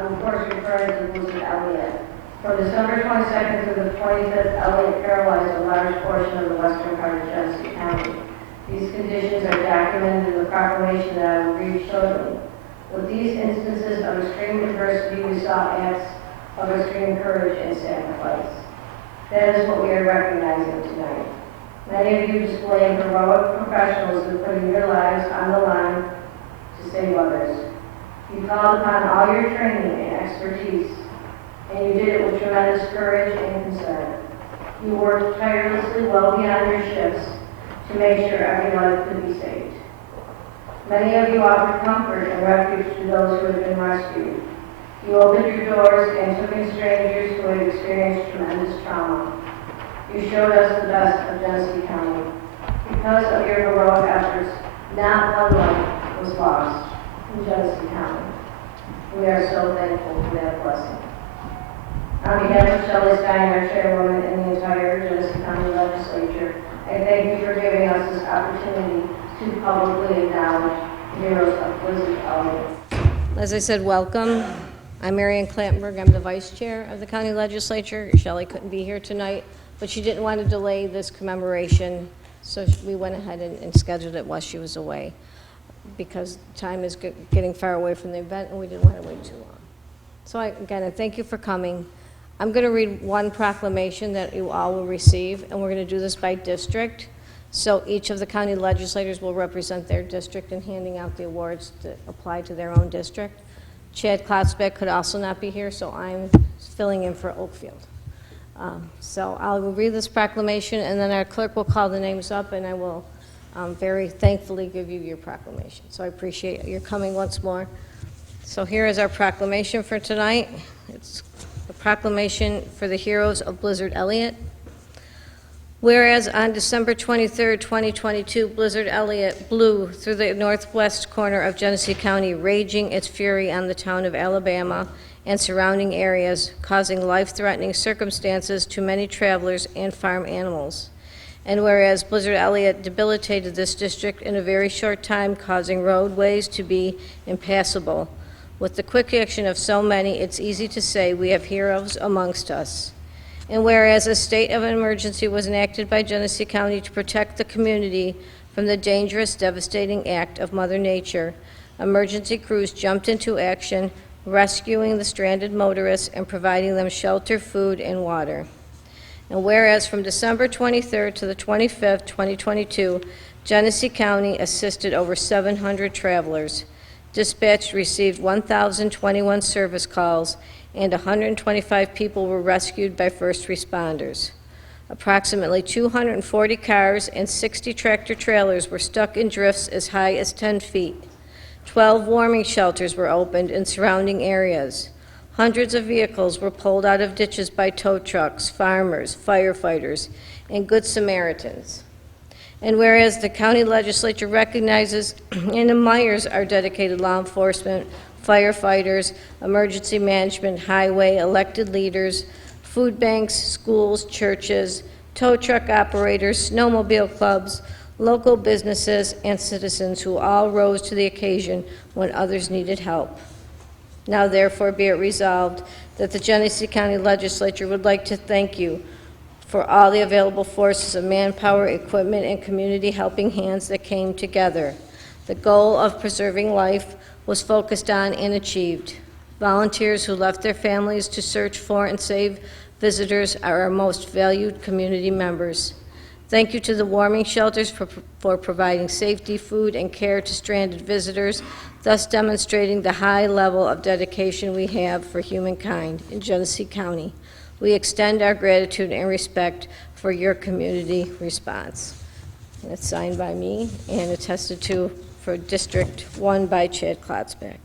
I'm of course referring to Blizzard Elliot. From December 22nd to the 25th, Elliot paralyzed a large portion of the western part of Genesee County. These conditions are documented in the proclamation that I will read shortly. With these instances of extreme adversity, we saw acts of extreme courage and sacrifice. That is what we are recognizing tonight. Many of you displaying heroic professionalism, putting your lives on the line to save others. You called upon all your training and expertise, and you did it with tremendous courage and concern. You worked tirelessly well beyond your shifts to make sure every life could be saved. Many of you offered comfort and refuge to those who had been rescued. You opened your doors and took in strangers who had experienced tremendous trauma. You showed us the best of Genesee County. Because of your heroic efforts, not one life was lost in Genesee County. We are so thankful for that blessing. On behalf of Shelley Steiner, Chairwoman, and the entire Genesee County Legislature, I thank you for giving us this opportunity to publicly acknowledge the heroes of Blizzard Elliot. As I said, welcome. I'm Marian Clantenberg. I'm the Vice Chair of the County Legislature. Shelley couldn't be here tonight, but she didn't want to delay this commemoration, so we went ahead and scheduled it while she was away, because time is getting far away from the event and we didn't want to wait too long. So again, I thank you for coming. I'm going to read one proclamation that you all will receive, and we're going to do this by district. So each of the county legislators will represent their district in handing out the awards that apply to their own district. Chad Klotzbeck could also not be here, so I'm filling in for Oakfield. So I will read this proclamation, and then our clerk will call the names up, and I will very thankfully give you your proclamation. So I appreciate your coming once more. So here is our proclamation for tonight. It's a proclamation for the heroes of Blizzard Elliot. Whereas on December 23, 2022, Blizzard Elliot blew through the northwest corner of Genesee County, raging its fury on the town of Alabama and surrounding areas, causing life-threatening circumstances to many travelers and farm animals. And whereas Blizzard Elliot debilitated this district in a very short time, causing roadways to be impassable. With the quick action of so many, it's easy to say we have heroes amongst us. And whereas a state of emergency was enacted by Genesee County to protect the community from the dangerous, devastating act of Mother Nature, emergency crews jumped into action, rescuing the stranded motorists and providing them shelter, food, and water. And whereas from December 23rd to the 25th, 2022, Genesee County assisted over 700 travelers. Dispatch received 1,021 service calls, and 125 people were rescued by first responders. Approximately 240 cars and 60 tractor trailers were stuck in drifts as high as 10 feet. 12 warming shelters were opened in surrounding areas. Hundreds of vehicles were pulled out of ditches by tow trucks, farmers, firefighters, and Good Samaritans. And whereas the county legislature recognizes and admires our dedicated law enforcement, firefighters, emergency management, highway, elected leaders, food banks, schools, churches, tow truck operators, snowmobile clubs, local businesses, and citizens who all rose to the occasion when others needed help. Now therefore be it resolved that the Genesee County Legislature would like to thank you for all the available forces of manpower, equipment, and community helping hands that came together. The goal of preserving life was focused on and achieved. Volunteers who left their families to search for and save visitors are our most valued community members. Thank you to the warming shelters for providing safety, food, and care to stranded visitors, thus demonstrating the high level of dedication we have for humankind in Genesee County. We extend our gratitude and respect for your community response. And it's signed by me and attested to for District 1 by Chad Klotzbeck.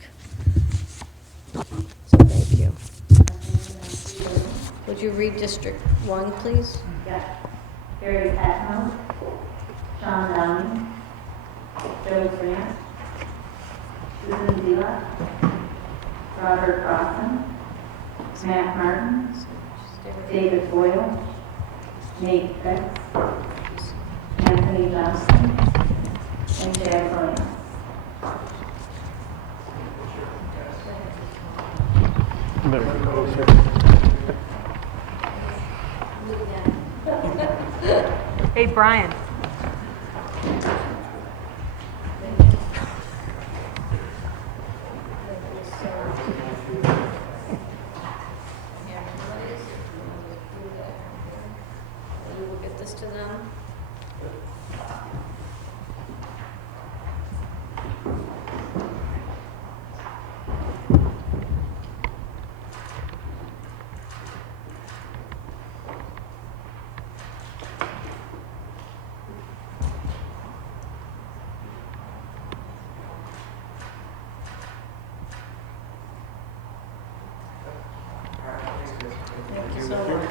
So thank you. Would you read District 1, please? Yeah. Gary Patno, Sean Downey, Joe Grant, Susan Zila, Robert Crossan, Matt Martin, David Boyle, Nate Fitz, Anthony Johnston, and Chad Williams. Better get closer. Hey, Brian. You will get this to them. Thank you so much.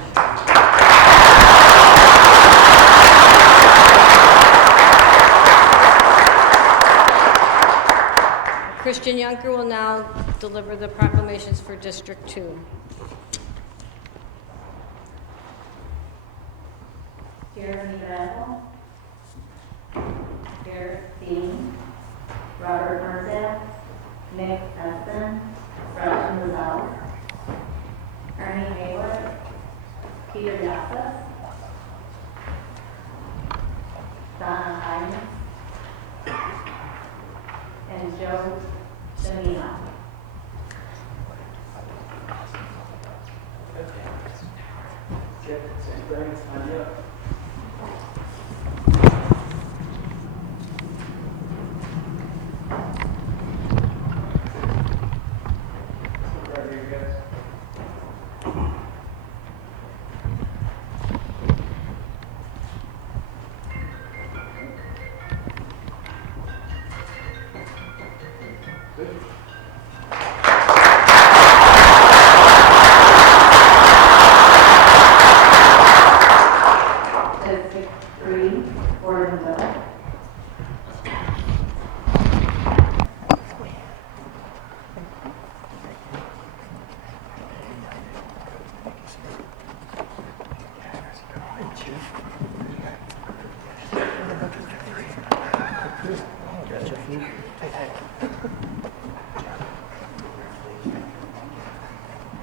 Christian Yunker will now deliver the proclamations for District 2. Jeremy Battle, Garrett Dean, Robert Merzak, Nick Espen, Raj Mazal, Ernie Hayward, Peter Yassas, Donna Hines, and Joe Janino. District 3, Gordonville.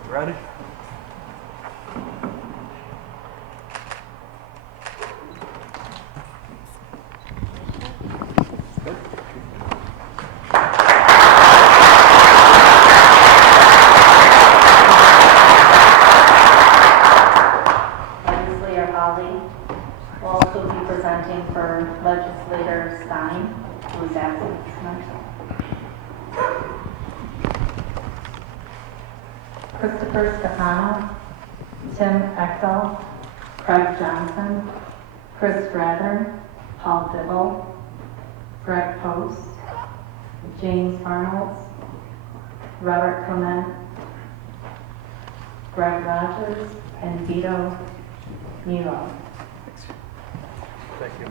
Ready? Legislator Holly will also be presenting for Legislator Stein, who is absent tonight. Christopher Stefano, Tim Echtel, Craig Johnson, Chris Rather, Paul Dibble, Greg Post, James Arnold, Robert Clement, Greg Rogers, and Vito Milo. Thank you.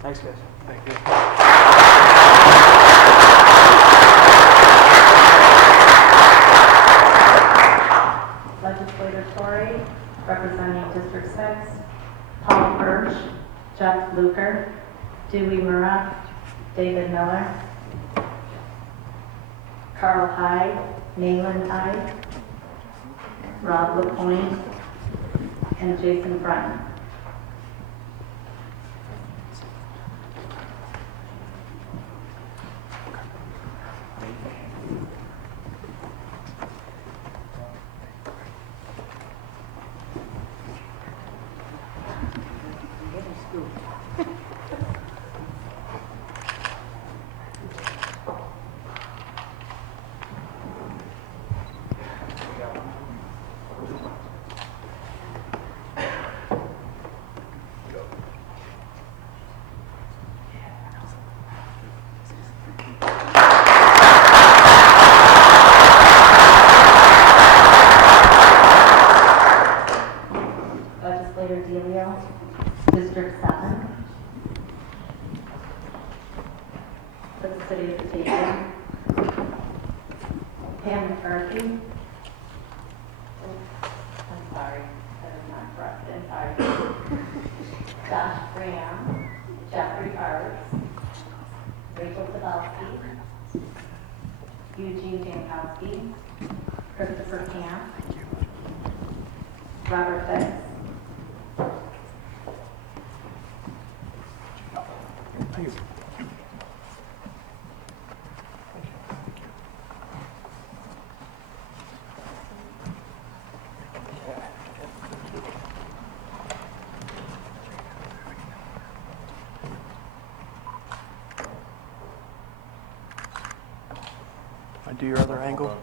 Thanks, guys. Thank you. Legislator Tory, representing District 6, Paul Hirsch, Jeff Luker, Dewey Murrah, David Miller, Carl Hyde, Nayland Hyde, Rob LaPointe, and Jason Brennan. Cordelia, District 7, for the City of Batavia. Pam McCarthy. I'm sorry, that is not correct. I'm sorry. Josh Graham, Jeffrey Arts, Rachel Podolsky, Eugene Jankowski, Christopher Camp, Robert Fitz, Thank you. Do your other angle.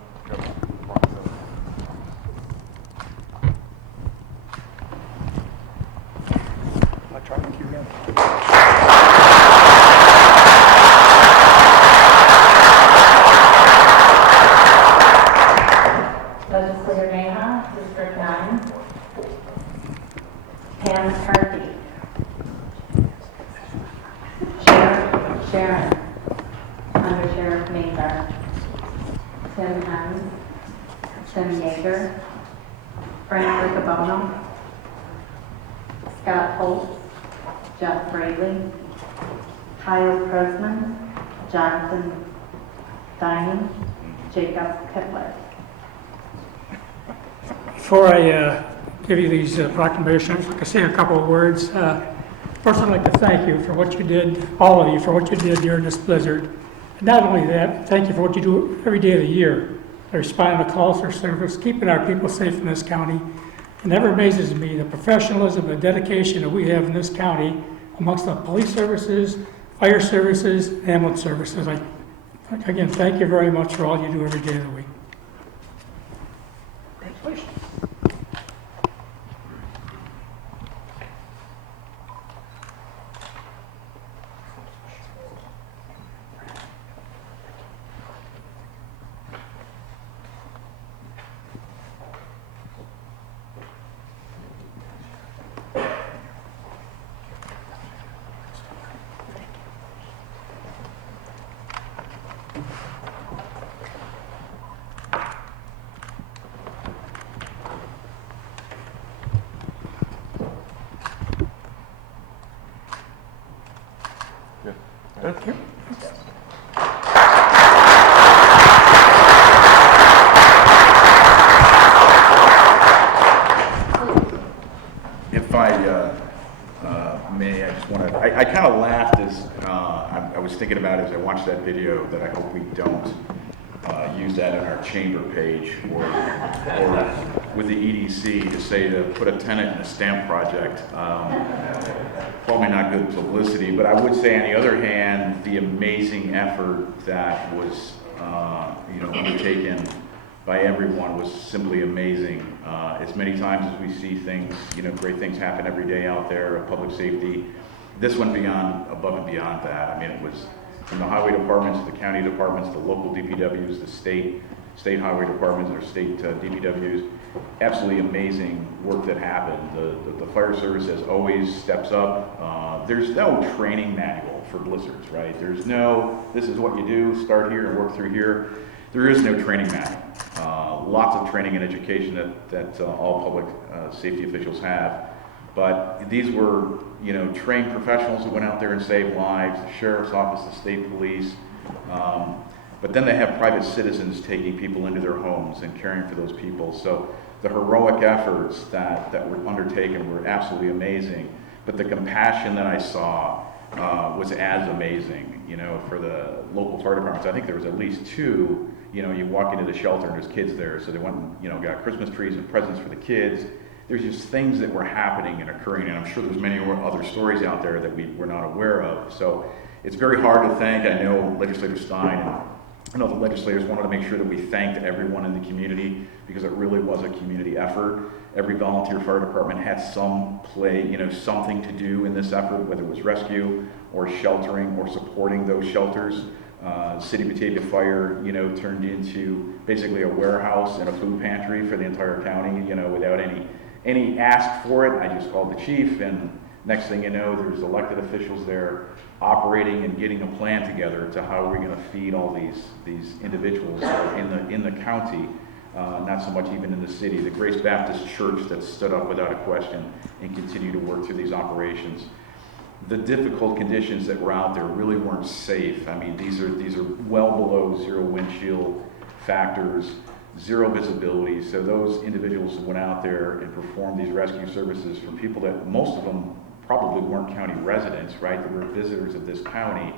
I try to cue him. Legislator Neha, District 9, Pam McCarthy, Sharon, Under Sheriff Maynard, Tim Hens, Tim Yeager, Frank Riccobono, Scott Holt, Jeff Braley, Kyle Kreisman, Jonathan Dining, Jacob Hitler. Before I give you these proclamations, I can say a couple of words. First, I'd like to thank you for what you did, all of you, for what you did during this blizzard. And not only that, thank you for what you do every day of the year, responding to calls for service, keeping our people safe in this county. It never amazes me the professionalism, the dedication that we have in this county amongst the police services, fire services, ambulance services. Again, thank you very much for all you do every day of the week. Congratulations. Thank you. If I may, I just want to, I kind of laughed as I was thinking about as I watched that video that I hope we don't use that on our chamber page or with the EDC to say to put a tenant in a stamp project. Probably not good publicity, but I would say on the other hand, the amazing effort that was undertaken by everyone was simply amazing. As many times as we see things, great things happen every day out there of public safety. This went above and beyond that. I mean, it was from the highway departments, the county departments, the local DPWs, the state highway departments, or state DPWs. Absolutely amazing work that happened. The fire service, as always, steps up. There's no training manual for blizzards, right? There's no, this is what you do, start here and work through here. There is no training manual. Lots of training and education that all public safety officials have. But these were, trained professionals who went out there and saved lives, the sheriff's office, the state police. But then they have private citizens taking people into their homes and caring for those people. So the heroic efforts that were undertaken were absolutely amazing. But the compassion that I saw was as amazing, for the local fire departments. I think there was at least two, you walk into the shelter and there's kids there. So they went and, got Christmas trees and presents for the kids. There's just things that were happening and occurring. And I'm sure there's many other stories out there that we're not aware of. So it's very hard to thank. I know Legislator Stein and all the legislators wanted to make sure that we thanked everyone in the community because it really was a community effort. Every volunteer fire department had some play, something to do in this effort, whether it was rescue or sheltering or supporting those shelters. City of Batavia Fire, turned into basically a warehouse and a food pantry for the entire county, without any ask for it, I just called the chief, and next thing you know, there's elected officials there operating and getting a plan together to how we're going to feed all these individuals in the county, not so much even in the city. The Grace Baptist Church that stood up without a question and continue to work through these operations. The difficult conditions that were out there really weren't safe. I mean, these are well below zero windshield factors, zero visibility. So those individuals who went out there and performed these rescue services for people that most of them probably weren't county residents, right? They were visitors of this county,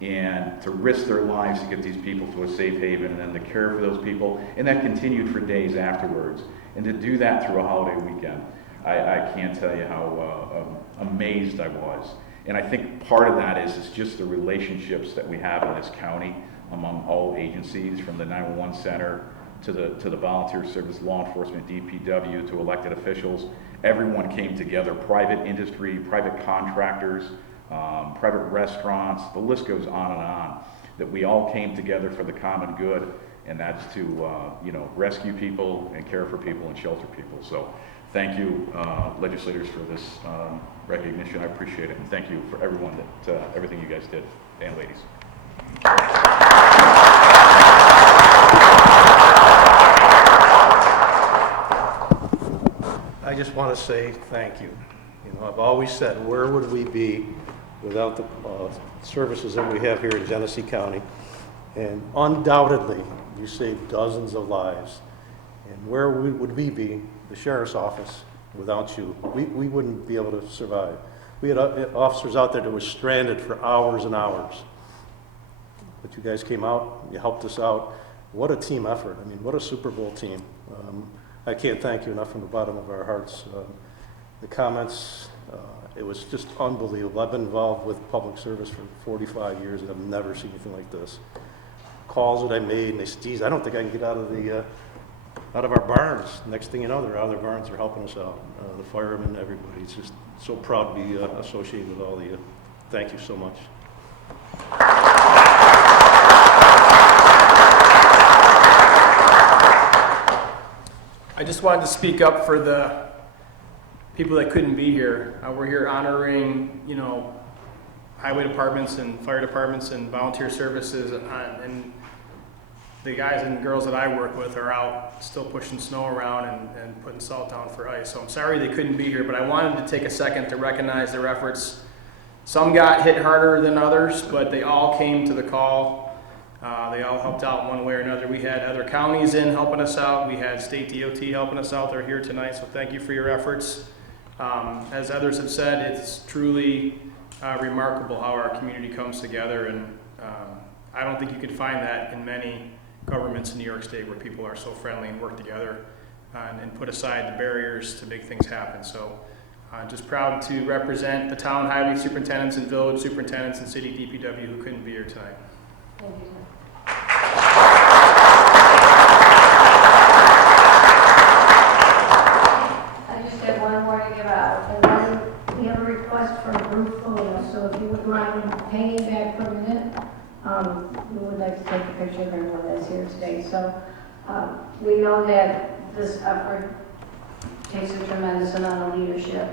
and to risk their lives to get these people to a safe haven, and then to care for those people, and that continued for days afterwards. And to do that through a holiday weekend, I can't tell you how amazed I was. And I think part of that is just the relationships that we have in this county among all agencies, from the 911 center to the volunteer service, law enforcement, DPW, to elected officials. Everyone came together, private industry, private contractors, private restaurants, the list goes on, that we all came together for the common good, and that's to rescue people and care for people and shelter people. So thank you, legislators, for this recognition. I appreciate it, and thank you for everyone everything you guys did, and ladies. I just want to say thank you. I've always said, where would we be without the services that we have here in Genesee County? And undoubtedly, you saved dozens of lives. And where would we be, the sheriff's office, without you? We wouldn't be able to survive. We had officers out there that were stranded for hours and hours. But you guys came out, you helped us out. What a team effort. I mean, what a Super Bowl team. I can't thank you enough from the bottom of our hearts. The comments, it was just unbelievable. I've been involved with public service for 45 years, and I've never seen anything like this. Calls that I made, and they said, geez, I don't think I can get out of our barns. Next thing you know, they're out of their barns, they're helping us out. The firemen, everybody. It's just so proud to be associated with all of you. Thank you so much. I just wanted to speak up for the people that couldn't be here. We're here honoring, highway departments and fire departments and volunteer services, and the guys and girls that I work with are out still pushing snow around and putting salt down for ice. So I'm sorry they couldn't be here, but I wanted to take a second to recognize their efforts. Some got hit harder than others, but they all came to the call. They all helped out one way or another. We had other counties in helping us out. We had state DOT helping us out. They're here tonight, so thank you for your efforts. As others have said, it's truly remarkable how our community comes together, and I don't think you could find that in many governments in New York State, where people are so friendly and work together and put aside the barriers to make things happen. So just proud to represent the town highway superintendents and village superintendents and city DPW who couldn't be here tonight. Thank you, Tim. I just have one more to give out, and then we have a request for a group photo, so if you wouldn't mind hanging back for a minute, we would like to take a picture of everyone that's here today. So we know that this effort takes a tremendous amount of leadership,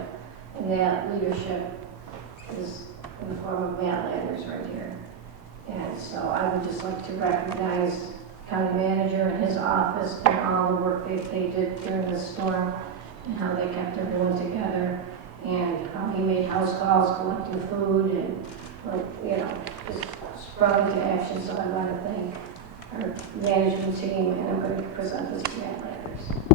and that leadership is in the form of Matt Landers right here. And so I would just like to recognize County Manager and his office and all the work they did during the storm, and how they kept everyone together, and how he made house calls collecting food, and just sprung into action. So I want to thank our management team, and I'm going to present this to Matt Landers.